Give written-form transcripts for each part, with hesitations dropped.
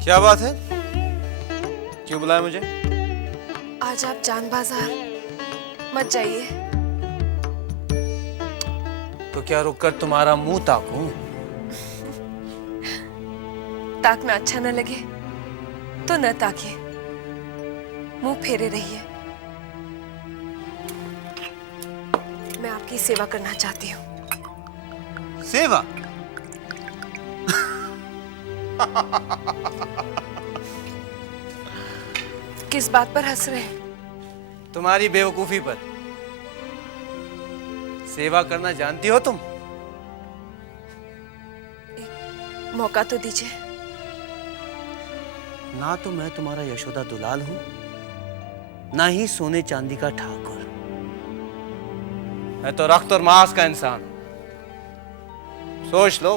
क्या बात है? क्यों बुलाया मुझे? आज आप जान बाजार मत जाइए। तो क्या रुककर तुम्हारा मुंह ताकूं? ताकना अच्छा न लगे तो न ताकिए, मुंह फेरे रहिए। मैं आपकी सेवा करना चाहती हूँ। सेवा? किस बात पर हंस रहे हैं? तुम्हारी बेवकूफी पर। सेवा करना जानती हो तुम? एक मौका तो दीजिए। ना तो मैं तुम्हारा यशोदा दुलाल हूं, ना ही सोने चांदी का ठाकुर। मैं तो रक्त और मांस का इंसान। सोच लो,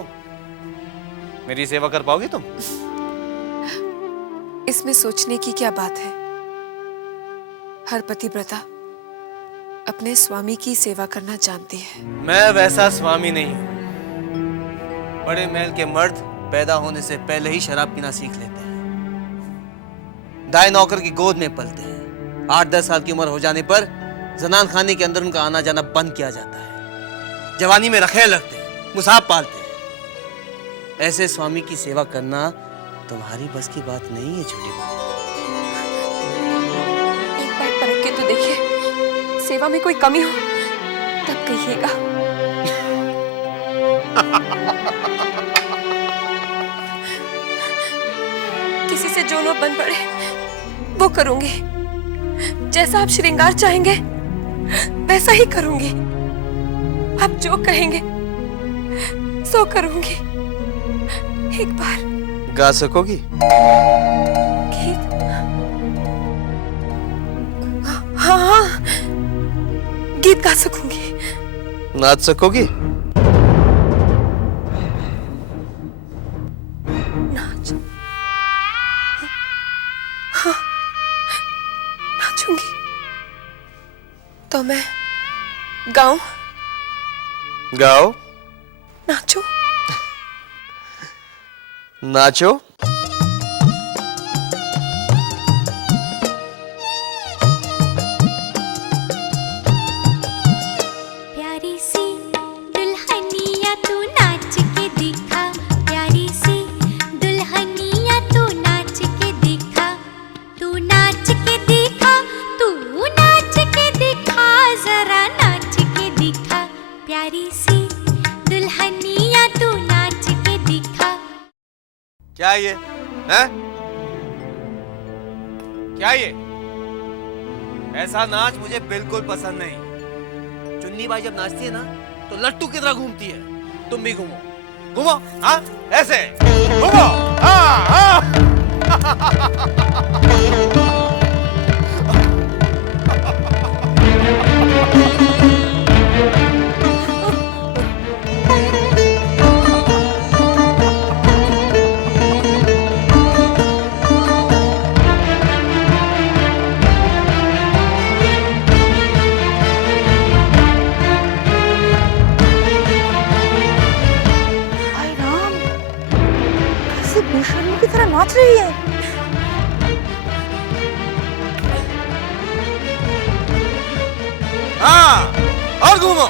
मेरी सेवा कर पाओगी तुम? इसमें सोचने की क्या बात है? हर पतिव्रता अपने स्वामी की सेवा करना जानती है। मैं वैसा स्वामी नहीं हूं। बड़े महल के मर्द पैदा होने से पहले ही शराब पीना सीख लेते हैं, दाई नौकर की गोद में पलते हैं। 8-10 साल की उम्र हो जाने पर जनान खाने के अंदर उनका आना जाना बंद किया जाता है। जवानी में रखेल रखते हैं, मुसाब पालते हैं। ऐसे स्वामी की सेवा करना तुम्हारी बस की बात नहीं है छोटी बहू। एक बार परख के तो देखिए, सेवा में कोई कमी हो तब कहिएगा। किसी से जो न बन पड़े वो करूंगी। जैसा आप श्रृंगार चाहेंगे वैसा ही करूंगी। आप जो कहेंगे सो करूंगी। एक बार गा सकोगी? गीत? हाँ हाँ, गीत गा सकूंगी। नाच सकोगी? नाच? हाँ, नाचूंगी। तो मैं गाऊं? गाओ, नाचूं? नाचो। प्यारी सी दुल्हनिया तू नाच के दिखा, प्यारी सी दुल्हनिया तू नाच के दिखा, तू नाच के दिखा, तू नाच के दिखा, जरा नाच के दिखा, प्यारी सी दुल्हनिया तू नाच के दिखा। क्या ये है? क्या ये? ऐसा नाच मुझे बिल्कुल पसंद नहीं। चुन्नी बाई जब नाचती है ना तो लट्टू की तरह घूमती है। तुम भी घूमो, घूमो, हाँ ऐसे घूमो, हाँ हाँ। हाय राम, कैसे बेशर्मी की तरह नाच रही है। हाँ और घूमो,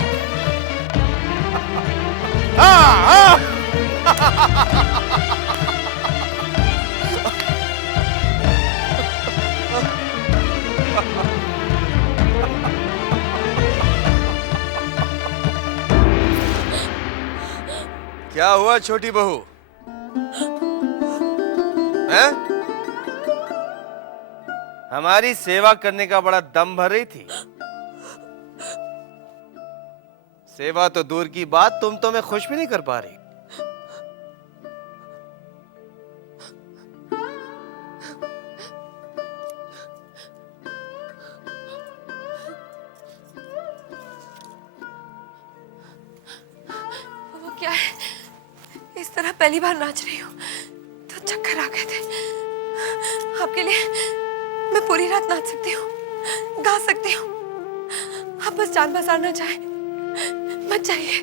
हाँ हाँ। क्या हुआ छोटी बहू? हैं? हमारी सेवा करने का बड़ा दम भर रही थी। सेवा तो दूर की बात, तुम तो मैं खुश भी नहीं कर पा रही। वो क्या है, इस तरह पहली बार नाच रही हूँ तो चक्कर आ गए थे। आपके लिए मैं पूरी रात नाच सकती हूँ, गा सकती हूँ। आप बस जान बाजार ना जाए, मत जाइए।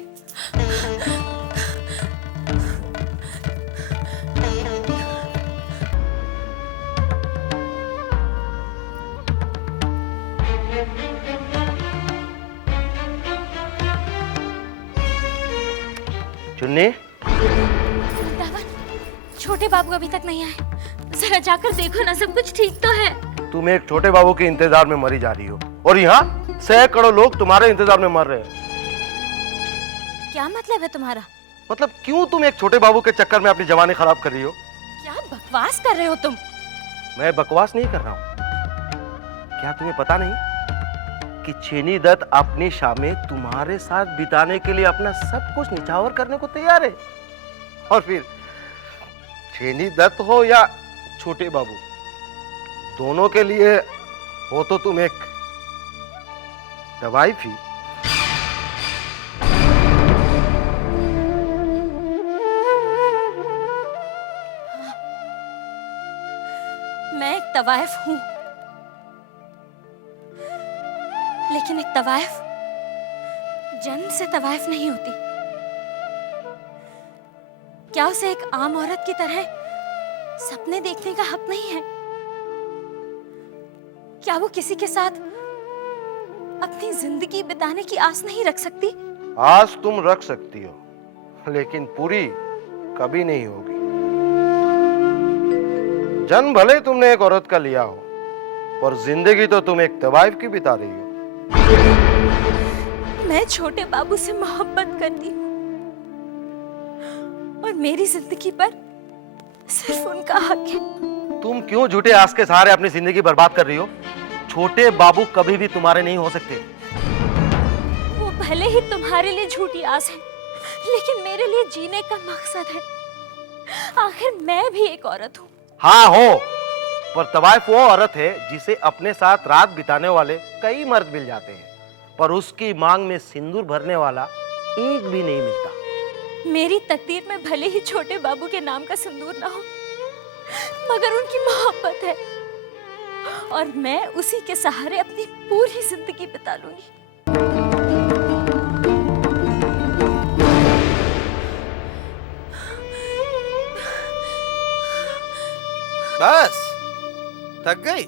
चुन्नी, वृंदावन, छोटे बाबू अभी तक नहीं आए। जरा जाकर देखो ना, सब कुछ ठीक तो है। तुम एक छोटे बाबू के इंतजार में मरी जा रही हो और यहाँ सैकड़ों लोग तुम्हारे इंतजार में मर रहे हैं। क्या मतलब है तुम्हारा? मतलब क्यों तुम एक छोटे बाबू के चक्कर में अपनी जवानी खराब कर रही हो? क्या बकवास कर रहे हो तुम? मैं बकवास नहीं कर रहा हूं। क्या तुम्हें पता नहीं कि छेनी दत्त अपनी शामें तुम्हारे साथ बिताने के लिए अपना सब कुछ निछावर करने को तैयार है? और फिर छेनी दत्त हो या छोटे बाबू, दोनों के लिए हो तो तुम एक दवाई भी। मैं एक तवायफ हूं, लेकिन एक तवायफ जन्म से तवायफ नहीं होती। क्या उसे एक आम औरत की तरह सपने देखने का हक नहीं है? क्या वो किसी के साथ अपनी जिंदगी बिताने की आस नहीं रख सकती? आज तुम रख सकती हो, लेकिन पूरी कभी नहीं होगी। जन्म भले तुमने एक औरत का लिया हो, पर जिंदगी तो तुम एक तवाइफ की बिता रही हो। मैं छोटे बाबू से मोहब्बत करती हूँ और मेरी जिंदगी पर सिर्फ उनका हक है। तुम क्यों झूठे आस के सहारे अपनी जिंदगी बर्बाद कर रही हो? छोटे बाबू कभी भी तुम्हारे नहीं हो सकते। वो भले ही तुम्हारे लिए झूठी आस है, लेकिन मेरे लिए जीने का मकसद है। आखिर मैं भी एक औरत हूँ। हाँ हो, पर तवाइफ वो औरत है जिसे अपने साथ रात बिताने वाले कई मर्द मिल जाते हैं, पर उसकी मांग में सिंदूर भरने वाला एक भी नहीं मिलता। मेरी तकदीर में भले ही छोटे बाबू के नाम का सिंदूर ना हो, मगर उनकी मोहब्बत है और मैं उसी के सहारे अपनी पूरी जिंदगी बिता लूंगी। बस थक गई?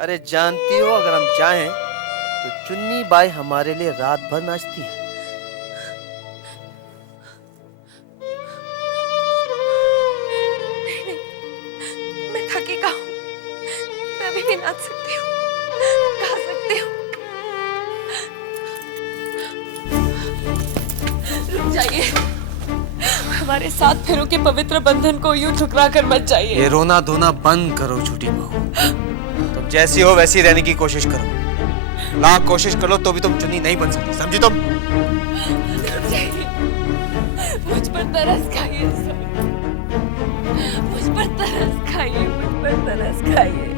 अरे जानती हो, अगर हम चाहें तो चुन्नी बाई हमारे लिए रात भर नाचती है। मैं थकी का हूँ, मैं अभी भी नाच सकती हूँ, गा सकती हूँ। रुक जाइए, हमारे 7 फेरों के पवित्र बंधन को यूं ठुकरा कर मत जाइए। ये रोना धोना बंद करो छोटी बहू। तुम जैसी हो वैसी रहने की कोशिश करो। लाख कोशिश कर लो तो भी तुम चुन्नी नहीं बन सकती, समझी तुम? रुक जाइए, मुझ पर तरस खाइए, मुझ पर तरस खाइए, मुझ पर तरस खाइए।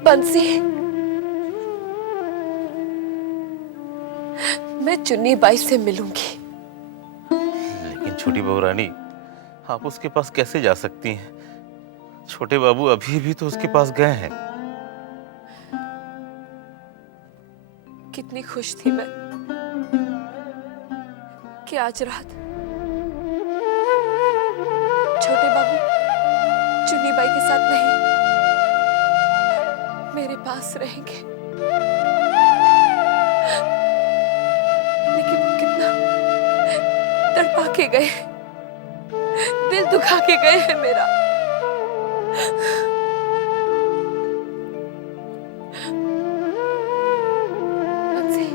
बंसी, मैं चुन्नी बाई से मिलूंगी। लेकिन छोटी बहू रानी, आप उसके पास कैसे जा सकती हैं? छोटे बाबू अभी भी तो उसके पास गए हैं। कितनी खुश थी मैं कि आज रात छोटे बाबू चुन्नी बाई के साथ नहीं, मेरे पास रहेंगे। लेकिन वो कितना तड़पा के गए, दिल दुखा के गए हैं मेरा। बंसी,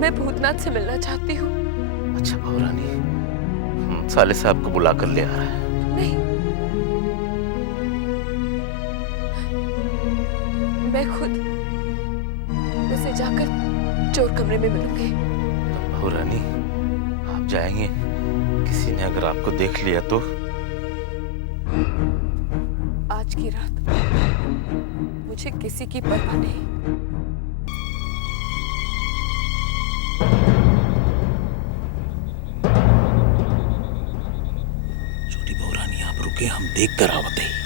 मैं भूतनाथ से मिलना चाहती हूँ। अच्छा बहुरानी, साले साहब को बुला कर ले आ रहा है। नहीं, मैं खुद उसे जाकर चोर कमरे में मिलूंगी। बहुरानी, आप जाएंगे, किसी ने अगर आपको देख लिया तो? आज की रात मुझे किसी की परवाह नहीं। छोटी बहुरानी, आप रुके, हम देख कर आवते ही।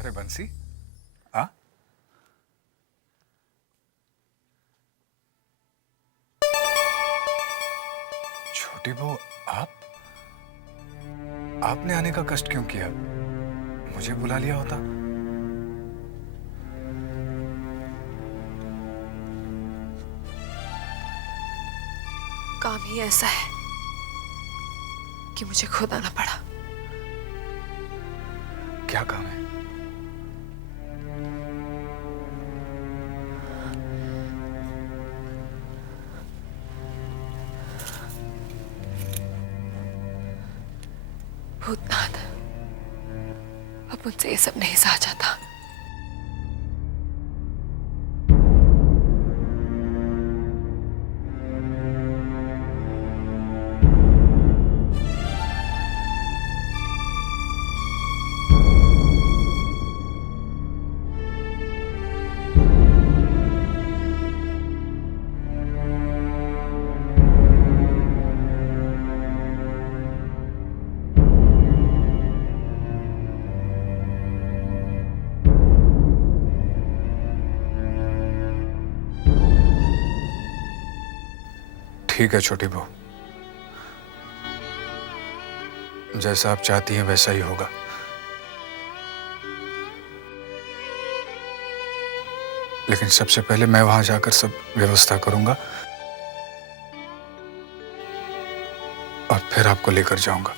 अरे बंसी, आ? छोटी बहू, आपने आने का कष्ट क्यों किया? मुझे बुला लिया होता। काम ही ऐसा है कि मुझे खुद आना पड़ा। क्या काम है? भूतनाथ, अब मुझसे ये सब नहीं सहा जाता। ठीक है छोटी बहू, जैसा आप चाहती हैं वैसा ही होगा। लेकिन सबसे पहले मैं वहां जाकर सब व्यवस्था करूंगा और फिर आपको लेकर जाऊंगा।